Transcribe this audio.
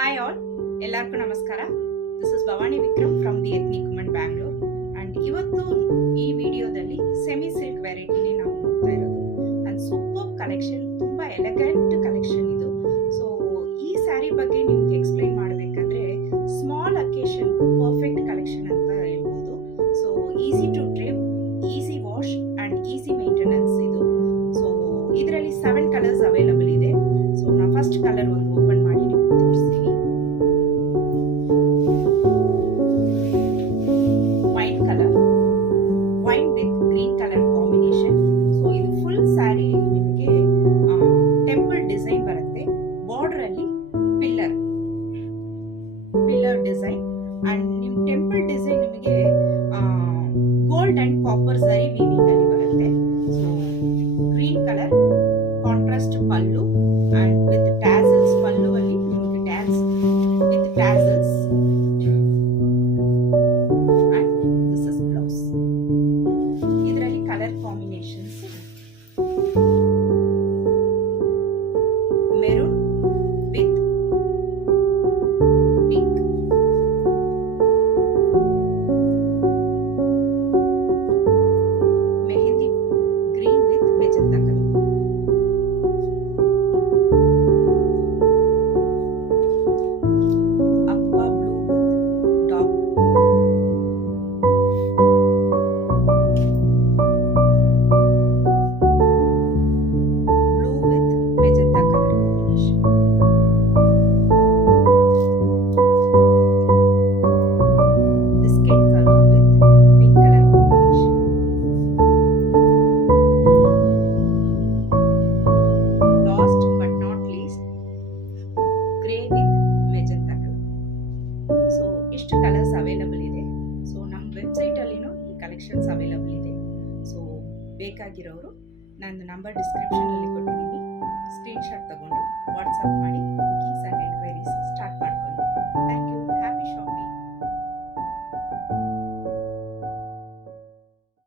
Hi all, ಎಲ್ಲರಿಗೂ ನಮಸ್ಕಾರ. This is Bhavani Vikram from the ethnic woman Bangalore. And ಇವತ್ತು ಈ ವಿಡಿಯೋದಲ್ಲಿ ಸೆಮಿ ಸಿಲ್ಕ್ ವೆರೈಟಿನೇ ನಾವು ನೋಡ್ತಾ ಇರೋದು. ಅಂಡ್ ಸೂಪರ್ ಕಲೆಕ್ಷನ್, ತುಂಬ ಎಲೆಗೆಂಟ್ ಕಲೆಕ್ಷನ್ ಇದು. ಸೊ ಈ ಸ್ಯಾರಿ ಬಗ್ಗೆ ನಿಮ್ಗೆ ಎಕ್ಸ್ಪ್ಲೈನ್ ಮಾಡಬೇಕಂದ್ರೆ ಸ್ಮಾಲ್ ಅಕೇಶನ್ಗೂ ಪರ್ಫೆಕ್ಟ್ ಕಲೆಕ್ಷನ್ ಅಂತ ಹೇಳ್ಬೋದು. So easy to trim, easy wash and easy maintenance ಇದು. ಸೊ ಇದರಲ್ಲಿ 7 ಕಲರ್ಸ್ ಅವೈಲಬಲ್ ಇದೆ. ಸೊ ನಾನು ಫಸ್ಟ್ ಕಲರ್ ಒಂದು ಓಪನ್ ಮಾಡಿ ನಿಮ್ಗೆ ತೋರಿಸ್ತೀನಿ. Wine colour, wine with green colour combination. So ಇದು ಫುಲ್ ಸ್ಯಾರಿ ನಿಮಗೆ ಟೆಂಪಲ್ ಡಿಸೈನ್ ಬರುತ್ತೆ. ಬಾರ್ಡರ್ ಅಲ್ಲಿ ಪಿಲ್ಲರ್ ಡಿಸೈನ್ ಅಂಡ್ ನಿಮ್ ಟೆಂಪಲ್ ಡಿಸೈನ್ ನಿಮಗೆ gold and copper zari weaving ಅಲ್ಲಿ ಬರುತ್ತೆ. So green colour contrast pallu and with tassels. Pallu ಅಲ್ಲಿ ನಿಮಗೆ ಟ್ಯಾಸ್ with tassels and this is blouse. ಇದರಲ್ಲಿ colour combinations maroon with pink, mehndi green with magenta colour, aqua blue with dark blue, blue with magenta color combination, biscuit color with pink color combination, last but not least grey with magenta color. So ಇಷ್ಟು colours available ಇದೆ. So ನಮ್ಮ website ಅಲ್ಲಿನೂ ಈ collections available ಇದೆ. So ಬೇಕಾಗಿರೋರು ನನ್ನ number description ಅಲ್ಲಿ ಕೊಟ್ಟಿದ್ದೀನಿ. Screen shot ತಗೊಂಡು ವಾಟ್ಸಪ್ ಮಾಡಿ